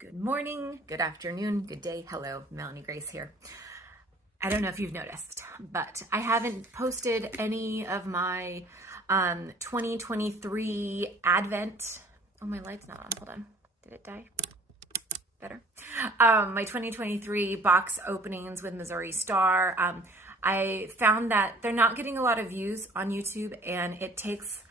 Good morning, good afternoon, good day. Hello, Melanie Grace here. I don't know if you've noticed, but I haven't posted any of my 2023 Advent. Oh, my light's not on. Hold on. Did it die? Better. My 2023 box openings with Missouri Star. I found that they're not getting a lot of views on YouTube, and it takes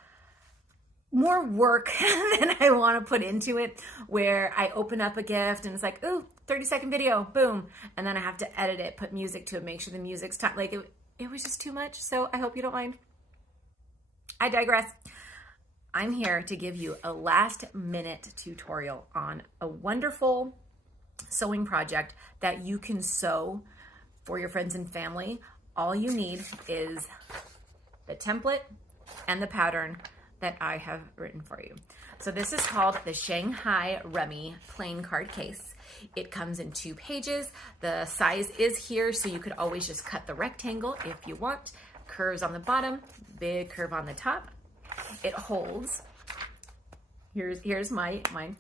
more work than I want to put into it, where I open up a gift and it's like, ooh, 30-second video, boom. And then I have to edit it, put music to it, make sure the music's time. Like it was just too much. So I hope you don't mind. I digress. I'm here to give you a last minute tutorial on a wonderful sewing project that you can sew for your friends and family. All you need is the template and the pattern that I have written for you. So this is called the Shanghai Rummy plain card case. It comes in 2 pages. The size is here, so you could always just cut the rectangle if you want. Curves on the bottom, big curve on the top. It holds, here's mine,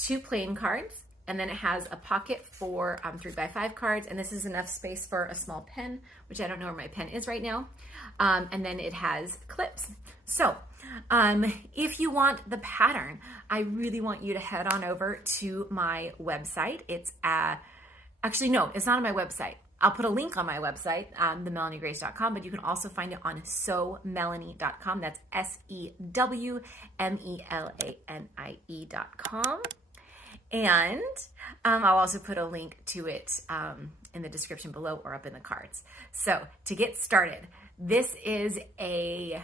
2 plain cards, and then it has a pocket for 3x5 cards, and this is enough space for a small pen, which I don't know where my pen is right now. And then it has clips. So if you want the pattern, I really want you to head on over to my website. It's actually, no, it's not on my website. I'll put a link on my website, themelaniegrace.com, but you can also find it on sewmelanie.com. That's SEWMELANIE.com. And I'll also put a link to it in the description below or up in the cards. So to get started, this is a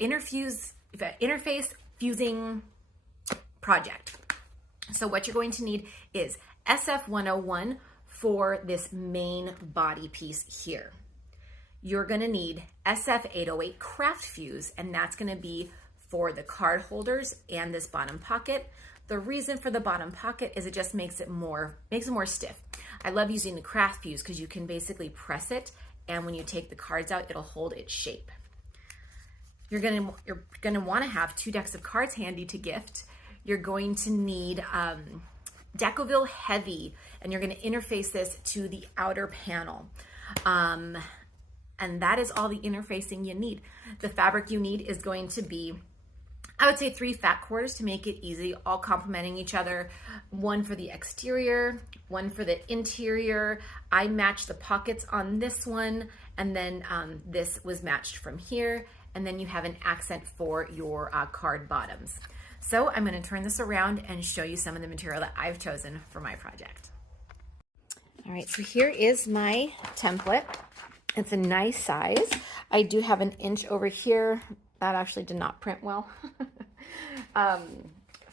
interface fusing project. So what you're going to need is SF101 for this main body piece here. You're going to need SF808 craft fuse, and that's going to be for the card holders and this bottom pocket. The reason for the bottom pocket is it just makes it more stiff. I love using the craft fuse because you can basically press it, and when you take the cards out, it'll hold its shape. You're gonna want to have 2 decks of cards handy to gift. You're going to need Decoville Heavy, and you're going to interface this to the outer panel. And that is all the interfacing you need. The fabric you need is going to be, I would say, 3 fat quarters to make it easy, all complementing each other. 1 for the exterior, 1 for the interior. I matched the pockets on this one, and then this was matched from here. And then you have an accent for your card bottoms. So I'm going to turn this around and show you some of the material that I've chosen for my project. All right, so here is my template. It's a nice size. I do have an inch over here. That actually did not print well.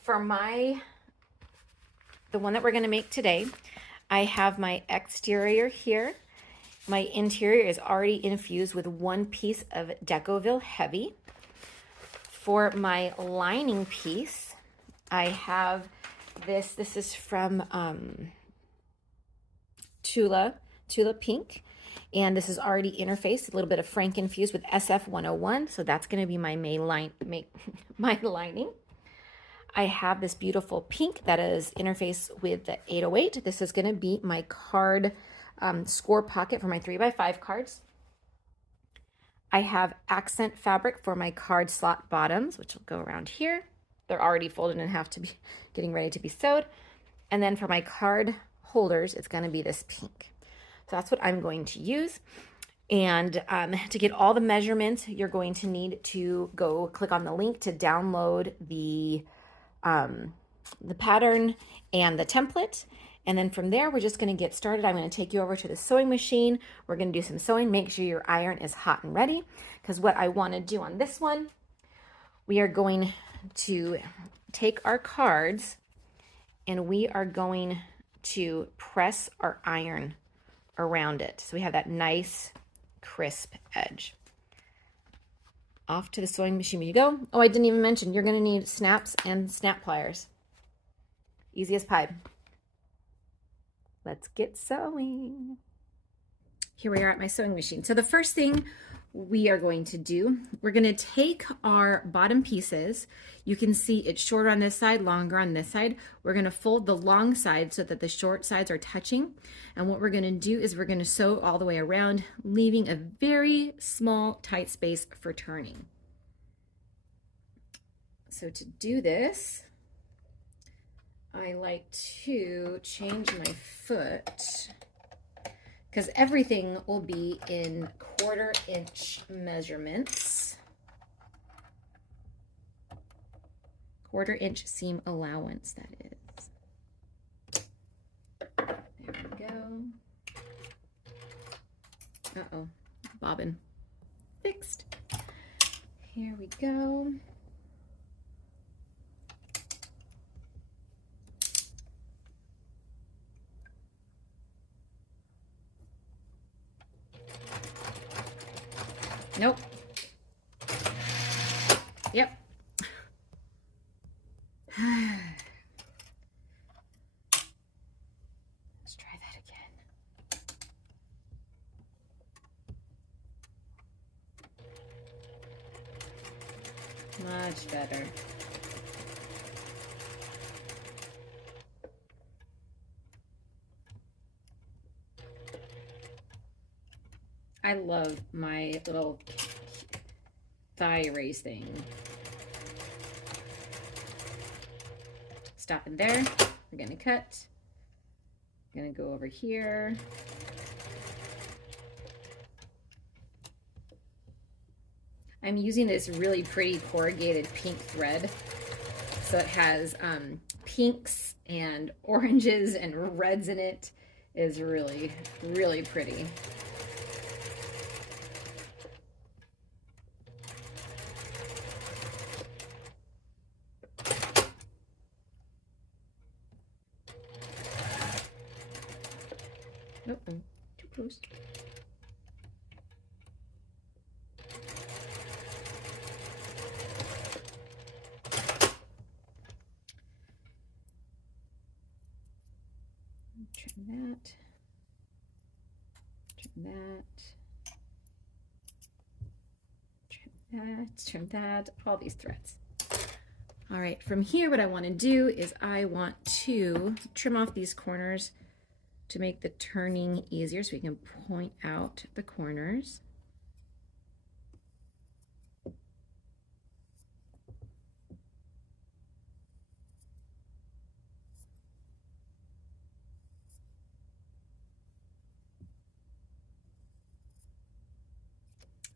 For the one that we're going to make today, I have my exterior here. My interior is already infused with 1 piece of Decoville Heavy. For my lining piece, I have this. This is from Tula Pink. And this is already interfaced, a little bit of Frank infused with SF101. So that's going to be my my lining. I have this beautiful pink that is interfaced with the 808. This is going to be my card score pocket for my 3x5 cards. I have accent fabric for my card slot bottoms, which will go around here. They're already folded and have to be getting ready to be sewed. And then for my card holders, it's going to be this pink. So that's what I'm going to use. And to get all the measurements, you're going to need to go click on the link to download the pattern and the template. And then from there, we're just going to get started. I'm going to take you over to the sewing machine. We're going to do some sewing. Make sure your iron is hot and ready, because what I want to do on this one, we are going to take our cards and we are going to press our iron around it, so we have that nice crisp edge. Off to the sewing machine you go. Oh, I didn't even mention, you're going to need snaps and snap pliers. Easy as pie. Let's get sewing. Here we are at my sewing machine. So the first thing we are going to do, we're going to take our bottom pieces. You can see it's shorter on this side, longer on this side. We're going to fold the long side so that the short sides are touching. And what we're going to do is we're going to sew all the way around, leaving a very small, tight space for turning. So to do this, I like to change my foot because everything will be in 1/4 inch measurements. 1/4 inch seam allowance, that is. There we go. Uh-oh, bobbin fixed. Here we go. Nope. Yep. Let's try that again. Much better. I love my little thigh raise thing. Stop in there. We're gonna cut. I'm gonna go over here. I'm using this really pretty corrugated pink thread. So it has pinks and oranges and reds in it. It is really, really pretty. Nope, I'm too close. Trim that. Trim that. Trim that. Trim that. All these threads. All right, from here, what I want to do is I want to trim off these corners to make the turning easier so we can point out the corners.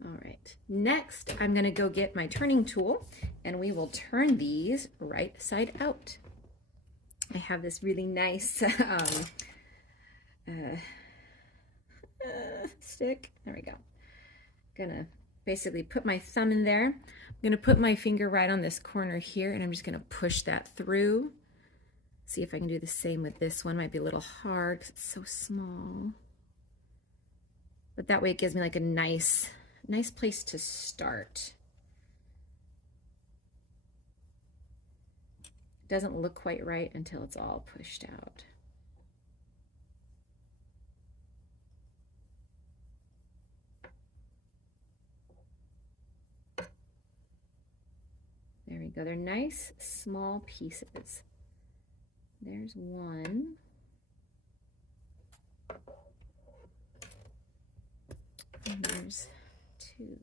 All right, next I'm gonna go get my turning tool and we will turn these right side out. I have this really nice stick. There we go. Gonna basically put my thumb in there. I'm gonna put my finger right on this corner here and I'm just gonna push that through. See if I can do the same with this one. Might be a little hard because it's so small. But that way it gives me like a nice place to start. It doesn't look quite right until it's all pushed out. There we go. They're nice small pieces. There's one. And there's two.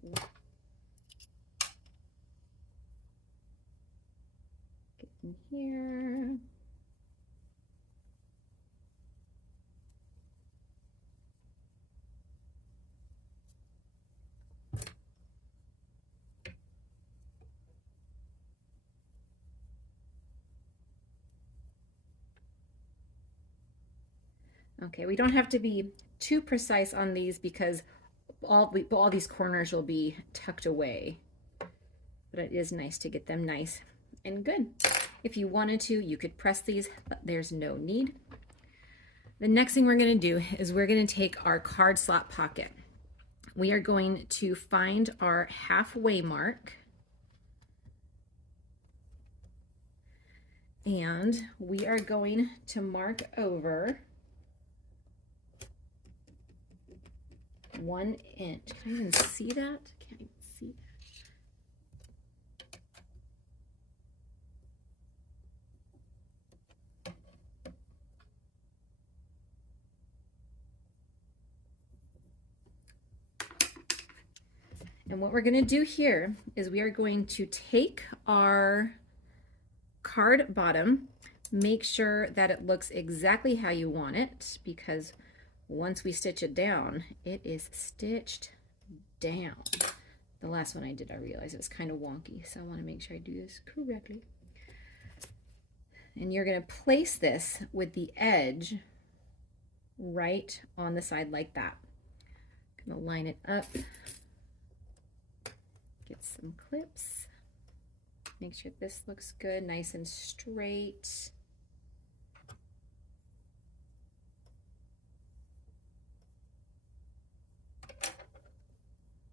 Get in here. Okay, we don't have to be too precise on these because all these corners will be tucked away. But it is nice to get them nice and good. If you wanted to, you could press these, but there's no need. The next thing we're gonna do is we're gonna take our card slot pocket. We are going to find our halfway mark. And we are going to mark over 1 inch. Can I even see that? Can't even see that. And what we're going to do here is we are going to take our card bottom, make sure that it looks exactly how you want it, because once we stitch it down, it is stitched down. The last one I did, I realized it was kind of wonky, so I want to make sure I do this correctly. And you're going to place this with the edge right on the side like that. I'm going to line it up. Get some clips. Make sure this looks good, nice and straight.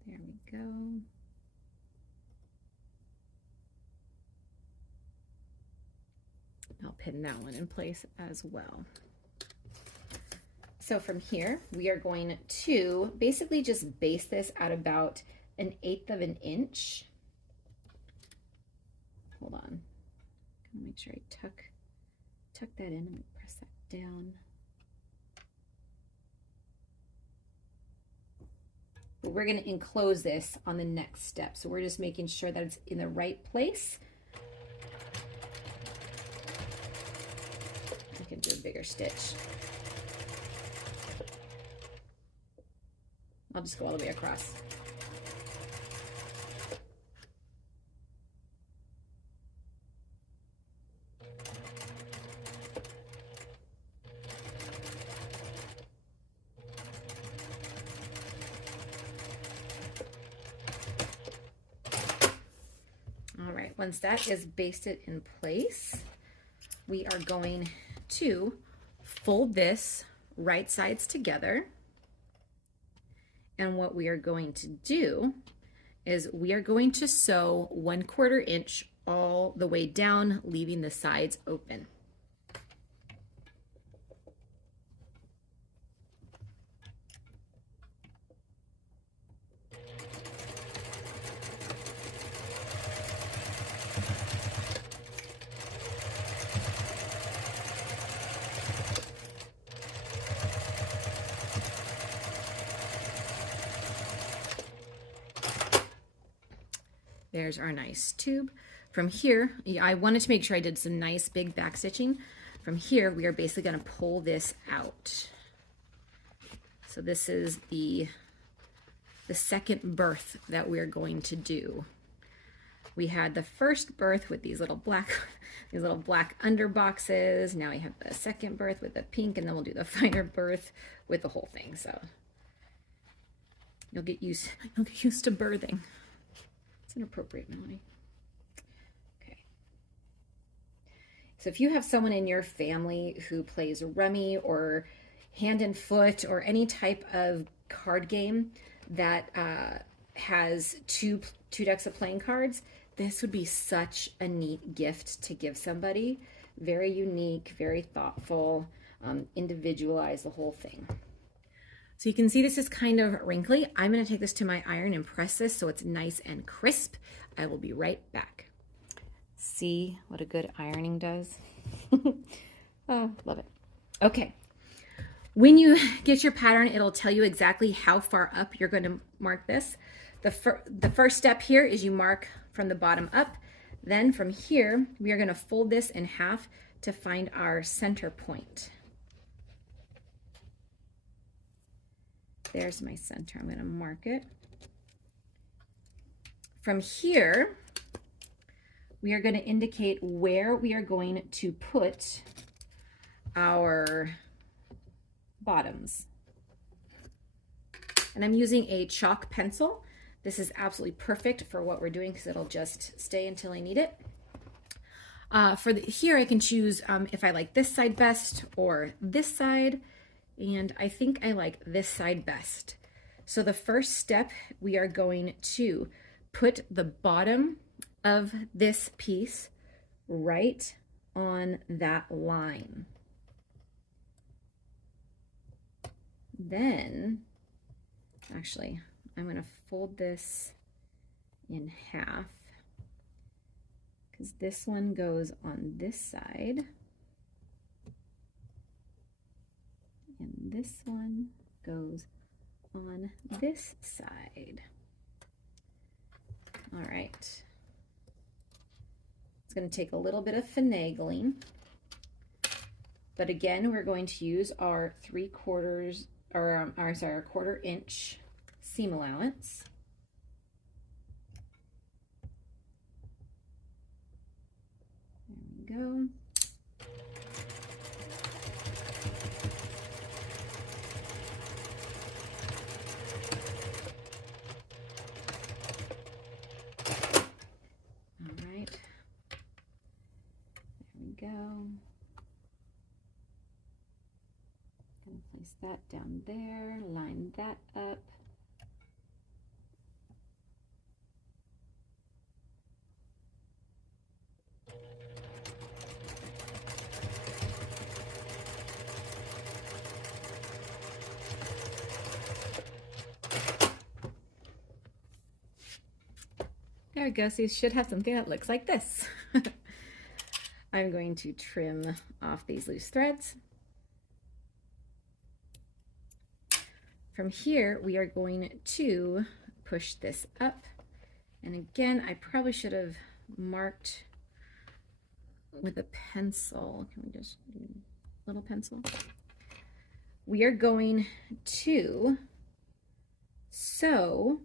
There we go. I'll pin that one in place as well. So from here, we are going to basically just base this at about 1/8 of an inch. Hold on. I'm gonna make sure I tuck that in. I'm gonna press that down. But we're gonna enclose this on the next step. So we're just making sure that it's in the right place. I can do a bigger stitch. I'll just go all the way across. All right, once that is basted in place, we are going to fold this right sides together. And what we are going to do is we are going to sew 1/4 inch all the way down, leaving the sides open. There's our nice tube. From here, I wanted to make sure I did some nice big back stitching. From here, we are basically going to pull this out. So this is the second berth that we're going to do. We had the first berth with these little black under boxes. Now we have the second berth with the pink, and then we'll do the finer berth with the whole thing. So you'll get used to birthing. Inappropriate, Melanie. Okay. So if you have someone in your family who plays rummy or hand and foot or any type of card game that has two decks of playing cards, this would be such a neat gift to give somebody. Very unique, very thoughtful, individualize the whole thing. So you can see this is kind of wrinkly. I'm going to take this to my iron and press this so it's nice and crisp. I will be right back. See what a good ironing does? Oh, love it. Okay. When you get your pattern, it'll tell you exactly how far up you're going to mark this. The first step here is you mark from the bottom up. Then from here, we are going to fold this in half to find our center point. There's my center. I'm going to mark it. From here, we are going to indicate where we are going to put our bottoms. And I'm using a chalk pencil. This is absolutely perfect for what we're doing because it'll just stay until I need it. Here I can choose if I like this side best or this side. And I think I like this side best. So the first step, we are going to put the bottom of this piece right on that line. Then Actually, I'm going to fold this in half because this one goes on this side and this one goes on this side. All right. It's going to take a little bit of finagling, but again, we're going to use our 3/4 or our 1/4 inch seam allowance. There we go. All right. There we go. Gonna place that down there, line that up. There we go. So you should have something that looks like this. I'm going to trim off these loose threads. From here, we are going to push this up. And again, I probably should have marked with a pencil. Can we just do a little pencil? We are going to sew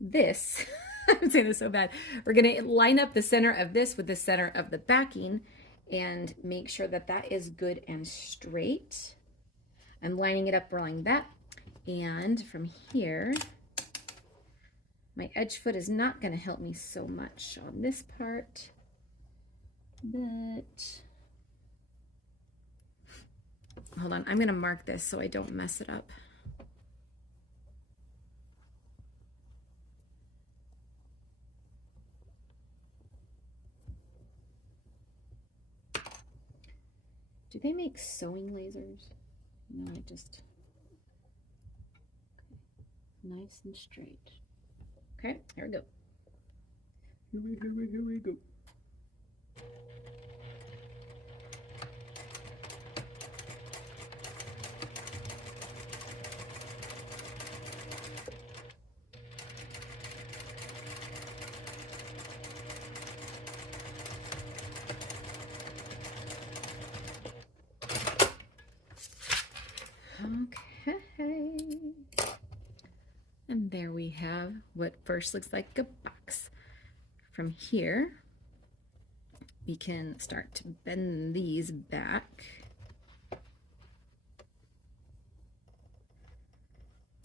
this. I'm saying this so bad. We're going to line up the center of this with the center of the backing and make sure that that is good and straight. I'm lining it up like that. And from here, my edge foot is not going to help me so much on this part, but hold on. I'm going to mark this so I don't mess it up. Do they make sewing lasers? No, it just, okay. Nice and straight. Okay, here we go. Here we go. Okay, and there we have what first looks like a box. From here, we can start to bend these back.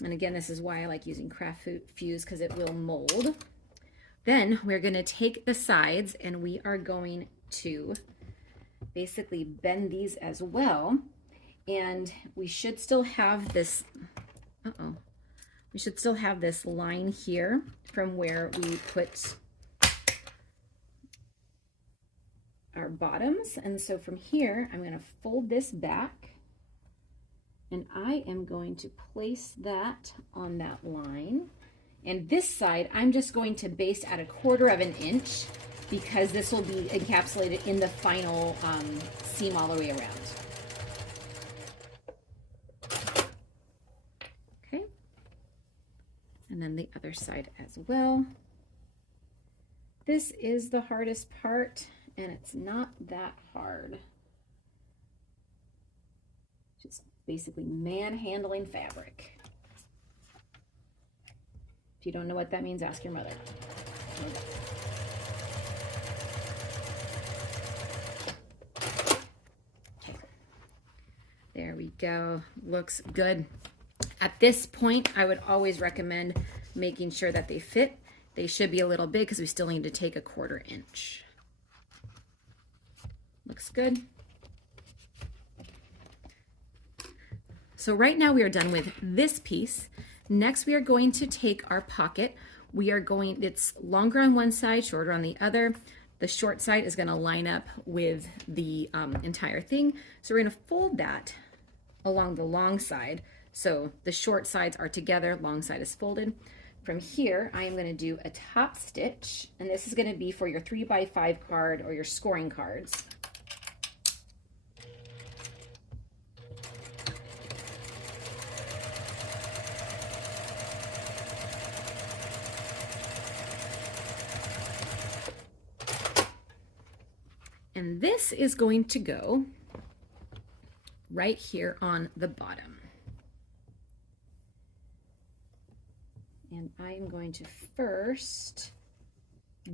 And again, this is why I like using craft fuse, because it will mold. Then we're going to take the sides and we are going to basically bend these as well. And we should still have this, we should still have this line here from where we put our bottoms. And so from here, I'm going to fold this back and I am going to place that on that line. And this side, I'm just going to baste at 1/4 inch because this will be encapsulated in the final seam all the way around. Okay. And then the other side as well. This is the hardest part, and it's not that hard. Just basically manhandling fabric. If you don't know what that means, ask your mother. Okay. There we go. Looks good. At this point, I would always recommend making sure that they fit. They should be a little big because we still need to take 1/4 inch. Looks good. So right now we are done with this piece. Next, we are going to take our pocket. It's longer on one side, shorter on the other. The short side is going to line up with the entire thing. So we're going to fold that along the long side So the short sides are together, long side is folded. From here, I am going to do a top stitch, and this is going to be for your 3x5 card or your scoring cards. And this is going to go right here on the bottom. And I am going to first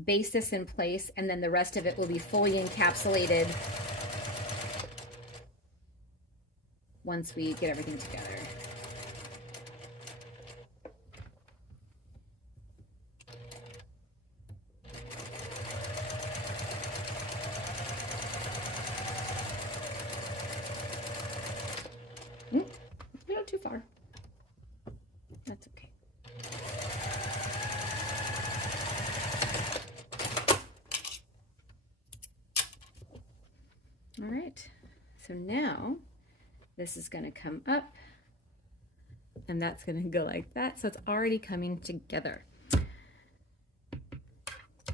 base this in place, and then the rest of it will be fully encapsulated once we get everything together. A little too far. That's okay. All right, so now this is going to come up, and that's going to go like that. So it's already coming together.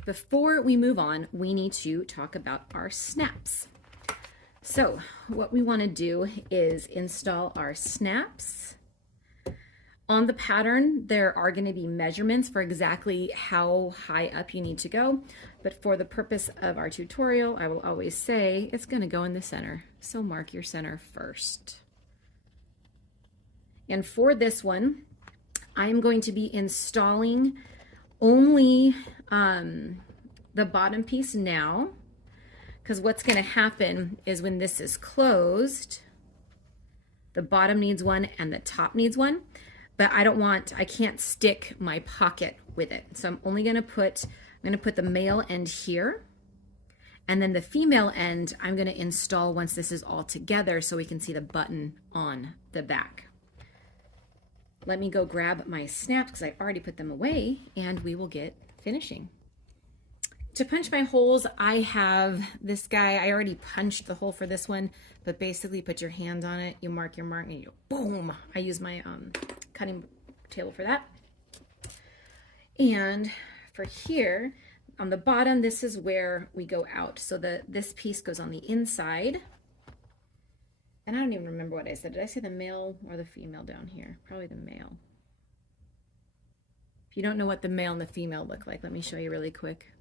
Before we move on, we need to talk about our snaps. So what we want to do is install our snaps. On the pattern, there are going to be measurements for exactly how high up you need to go. But for the purpose of our tutorial, I will always say it's going to go in the center. So mark your center first. And for this one, I'm going to be installing only the bottom piece now, because what's going to happen is when this is closed, the bottom needs one and the top needs one. But I can't stick my pocket with it. So I'm going to put the male end here, and then the female end I'm going to install once this is all together so we can see the button on the back. Let me go grab my snaps because I already put them away, and we will get finishing. To punch my holes, I have this guy. I already punched the hole for this one, but basically put your hand on it, you mark your mark, and you boom. I use my cutting table for that. And for here, on the bottom, this is where we go out. So this piece goes on the inside. And I don't even remember what I said. Did I say the male or the female down here? Probably the male. If you don't know what the male and the female look like, let me show you really quick.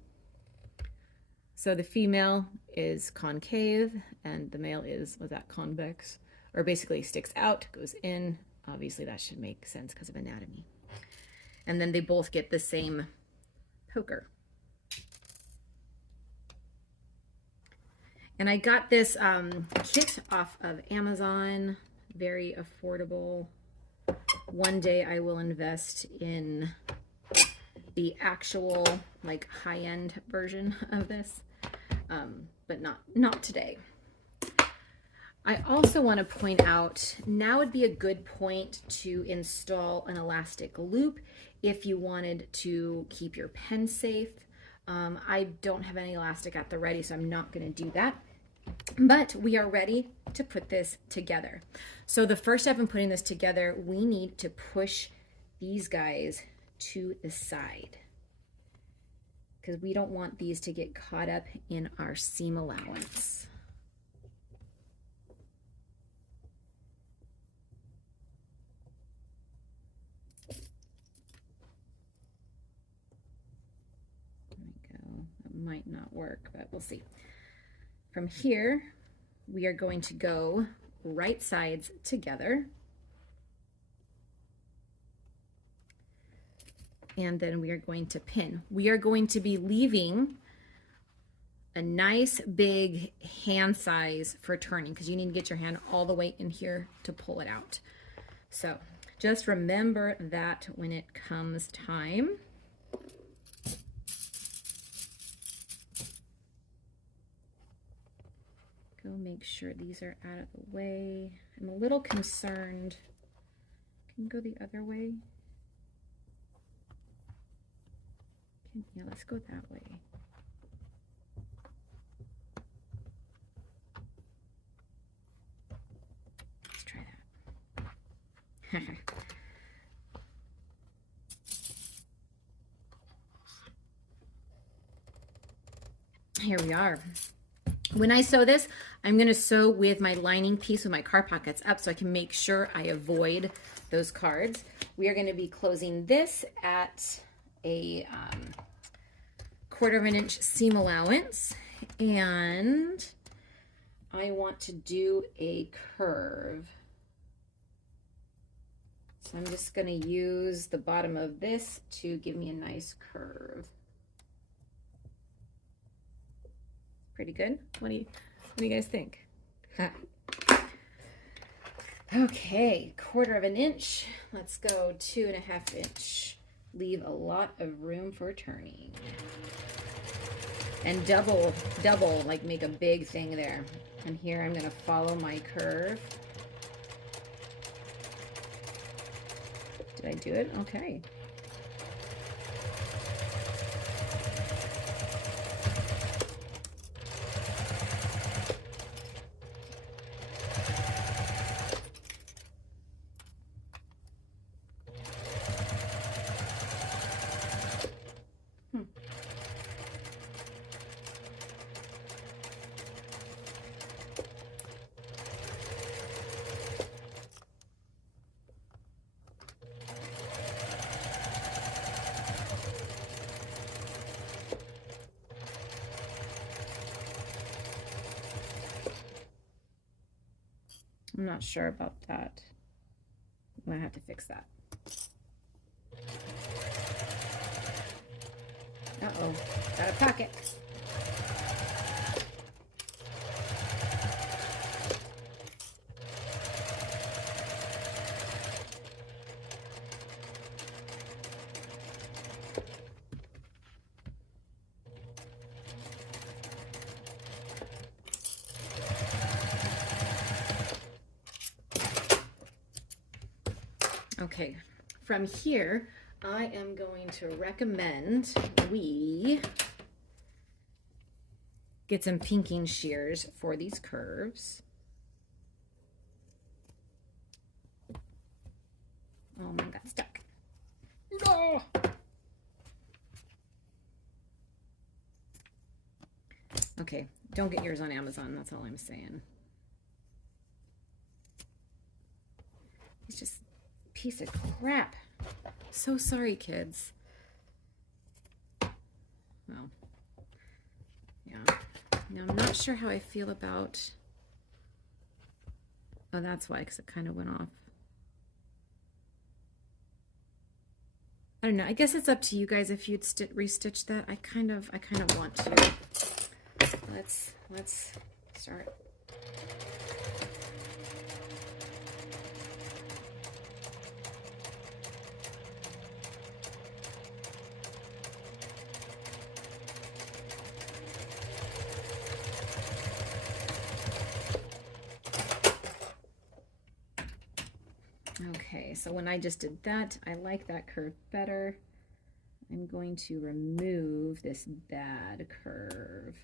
So the female is concave and the male is, was that convex? Or basically sticks out, goes in. Obviously that should make sense because of anatomy. And then they both get the same poker. And I got this kit off of Amazon, very affordable. One day I will invest in the actual like high-end version of this, but not today. I also want to point out, now would be a good point to install an elastic loop if you wanted to keep your pen safe. I don't have any elastic at the ready, so I'm not going to do that. But we are ready to put this together. So the first step in putting this together, we need to push these guys to the side, because we don't want these to get caught up in our seam allowance. There we go. That might not work, but we'll see. From here, we are going to go right sides together. And then we are going to pin. We are going to be leaving a nice big hand size for turning, because you need to get your hand all the way in here to pull it out. So just remember that when it comes time. Go make sure these are out of the way. I'm a little concerned. Can you go the other way? Yeah, let's go that way. Let's try that. Here we are. When I sew this, I'm going to sew with my lining piece with my card pockets up so I can make sure I avoid those cards. We are going to be closing this at a 1/4 inch seam allowance, and I want to do a curve. So I'm just going to use the bottom of this to give me a nice curve. Pretty good. What do you guys think? Huh. Okay, 1/4 inch. Let's go 2.5 inch. Leave a lot of room for turning. And double, like make a big thing there. And here I'm gonna follow my curve. Did I do it? Okay. I'm not sure about that. I'm gonna have to fix that. Uh-oh, got a pocket. Okay, from here, I am going to recommend we get some pinking shears for these curves. Oh, mine got stuck. No! Okay, don't get yours on Amazon, that's all I'm saying. It's just piece of crap. So sorry, kids. Well, yeah. Now I'm not sure how I feel about. Oh, that's why, because it kind of went off. I don't know. I guess it's up to you guys if you'd restitch that. I kind of want to. Let's start. Okay, so when I just did that, I like that curve better. I'm going to remove this bad curve.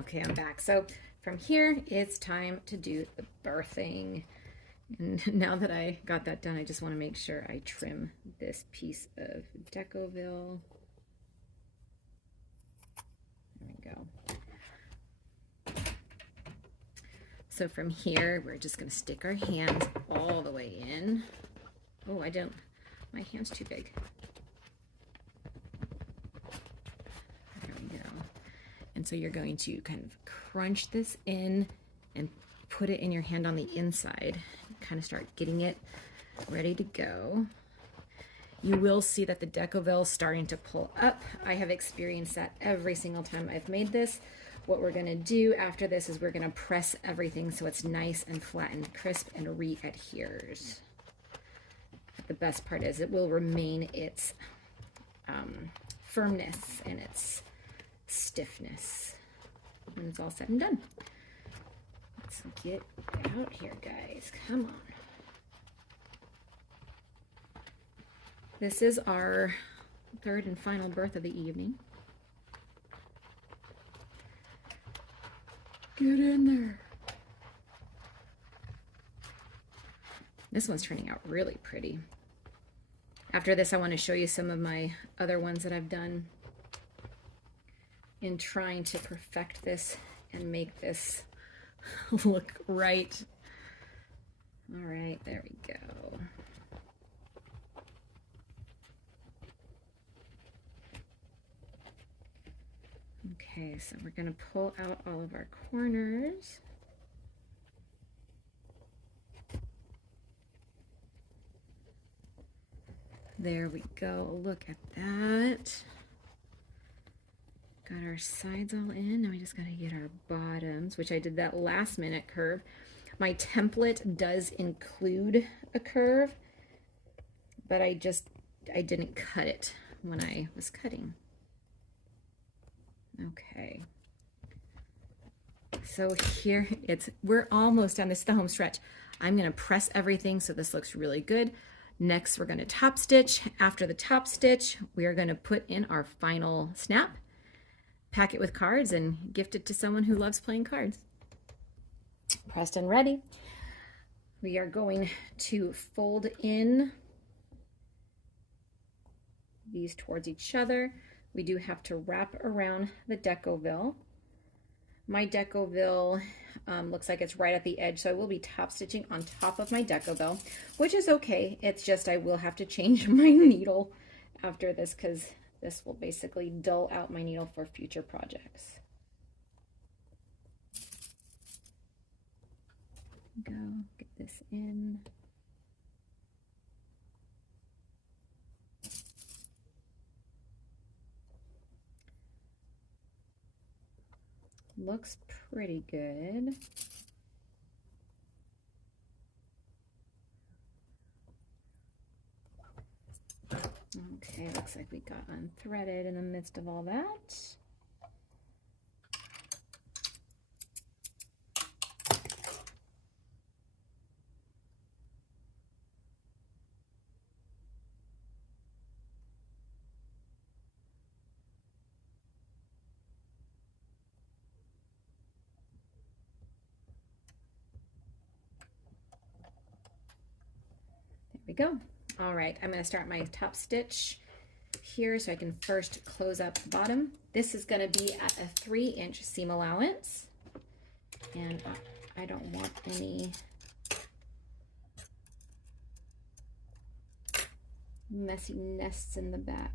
Okay, I'm back. So from here, it's time to do the birthing. And now that I got that done, I just want to make sure I trim this piece of Decoville. There we go. So from here, we're just going to stick our hands all the way in. Oh, my hand's too big. There we go. And so you're going to kind of crunch this in and put it in your hand on the inside. Kind of start getting it ready to go. You will see that the Decoville is starting to pull up. I have experienced that every single time I've made this. What we're going to do after this is we're going to press everything so it's nice and flat and crisp and re-adheres. The best part is it will remain its firmness and its stiffness when it's all said and done. Let's get out here, guys. Come on. This is our third and final birth of the evening. Get in there. This one's turning out really pretty. After this, I want to show you some of my other ones that I've done in trying to perfect this and make this look right. All right, there we go. Okay, so we're going to pull out all of our corners. There we go. Look at that. Got our sides all in. Now we just got to get our bottoms, which I did that last minute curve. My template does include a curve, but I didn't cut it when I was cutting. Okay. So here we're almost done. This is the home stretch. I'm going to press everything so this looks really good. Next, we're going to top stitch. After the top stitch, we are going to put in our final snap, pack it with cards, and gift it to someone who loves playing cards. Pressed and ready. We are going to fold in these towards each other. We do have to wrap around the Decoville. My Decoville looks like it's right at the edge, so I will be top stitching on top of my Decoville, which is okay. It's just I will have to change my needle after this because this will basically dull out my needle for future projects. Go get this in. Looks pretty good. Okay, looks like we got unthreaded in the midst of all that. We go. All right, I'm going to start my top stitch here so I can first close up the bottom. This is going to be at a 3-inch seam allowance, and I don't want any messy nests in the back.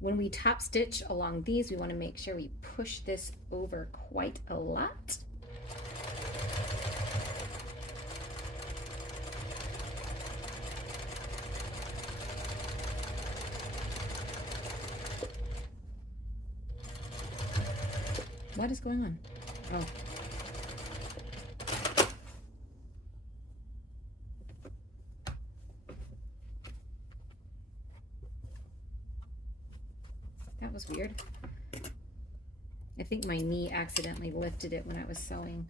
When we top stitch along these, we want to make sure we push this over quite a lot. What is going on? Oh. That was weird. I think my knee accidentally lifted it when I was sewing.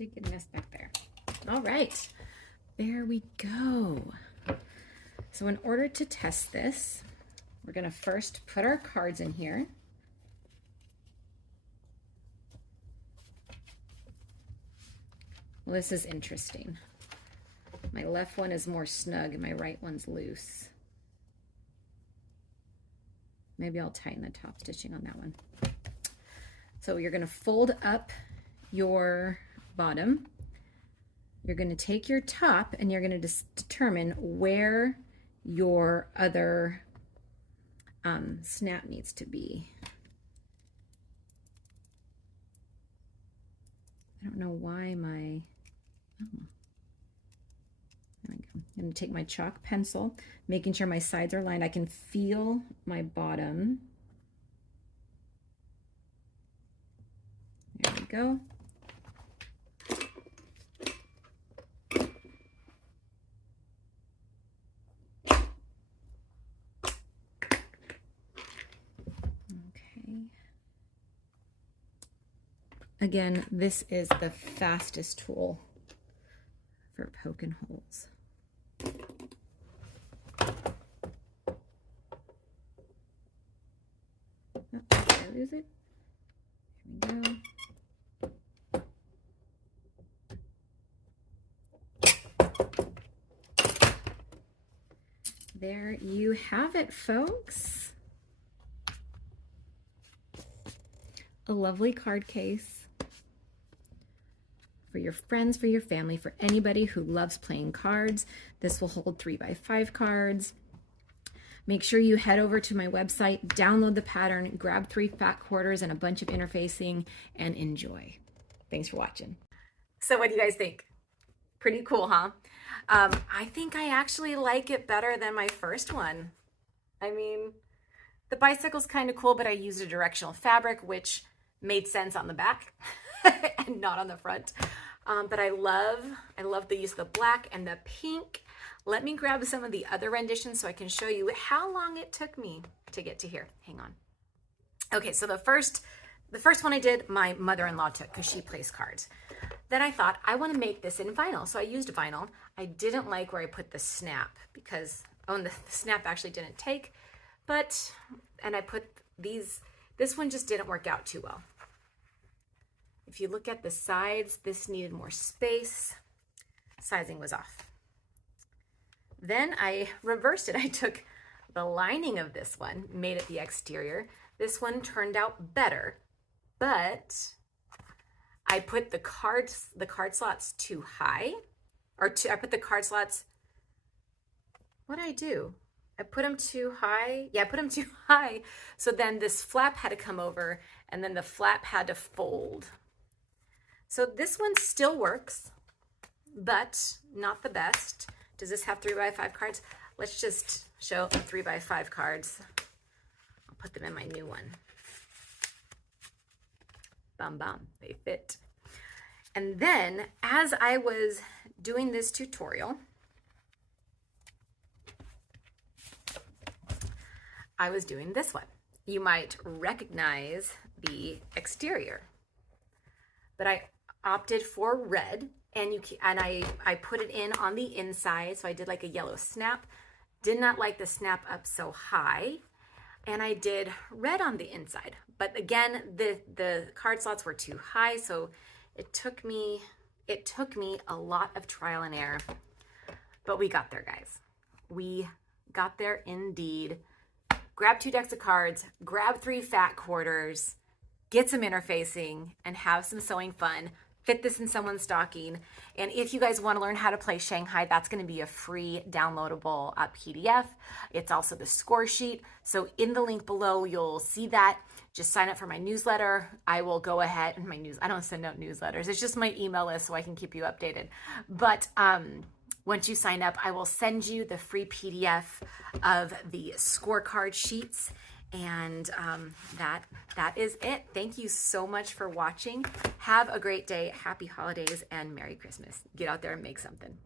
did get a mess back there. All right, there we go. So in order to test this, we're gonna first put our cards in here. Well, this is interesting. My left one is more snug and my right one's loose. Maybe I'll tighten the top stitching on that one. So you're gonna fold up your bottom. You're gonna take your top and you're gonna determine where your other snap needs to be. I don't know why my, oh, there we go. I'm gonna take my chalk pencil, making sure my sides are lined. I can feel my bottom. There we go. Again, this is the fastest tool for poking holes. Oh, did I lose it? Here we go. There you have it, folks. A lovely card case for your friends, for your family, for anybody who loves playing cards. This will hold 3x5 cards. Make sure you head over to my website, download the pattern, grab 3 fat quarters and a bunch of interfacing, and enjoy. Thanks for watching. So what do you guys think? Pretty cool, huh? I think I actually like it better than my first one. I mean, the bicycle's kind of cool, but I used a directional fabric, which made sense on the back and not on the front. But I love the use of the black and the pink. Let me grab some of the other renditions so I can show you how long it took me to get to here. Hang on. Okay, so the first one I did, my mother-in-law took because she plays cards. Then I thought, I want to make this in vinyl. So I used vinyl. I didn't like where I put the snap because, the snap actually didn't take. And I put these, this one just didn't work out too well. If you look at the sides, this needed more space. Sizing was off. Then I reversed it. I took the lining of this one, made it the exterior. This one turned out better, but I put the card slots too high, I put the card slots, what did I do? I put them too high. Yeah, I put them too high. So then this flap had to come over and then the flap had to fold. So this one still works, but not the best. Does this have 3x5 cards? Let's just show 3x5 cards. I'll put them in my new one. Bum bum, they fit. And then as I was doing this tutorial, I was doing this one. You might recognize the exterior, but I opted for red, and I put it in on the inside. So I did like a yellow snap. Did not like the snap up so high, and I did red on the inside. But again, the card slots were too high, so it took me a lot of trial and error. But we got there, guys. We got there indeed. Grab 2 decks of cards, grab 3 fat quarters, get some interfacing, and have some sewing fun. Fit this in someone's stocking. And if you guys want to learn how to play Shanghai, that's going to be a free downloadable PDF. It's also the score sheet. So in the link below, you'll see that. Just sign up for my newsletter. I will go ahead and I don't send out newsletters. It's just my email list so I can keep you updated. But once you sign up, I will send you the free PDF of the scorecard sheets. And that is it. Thank you so much for watching. Have a great day. Happy holidays and Merry Christmas. Get out there and make something.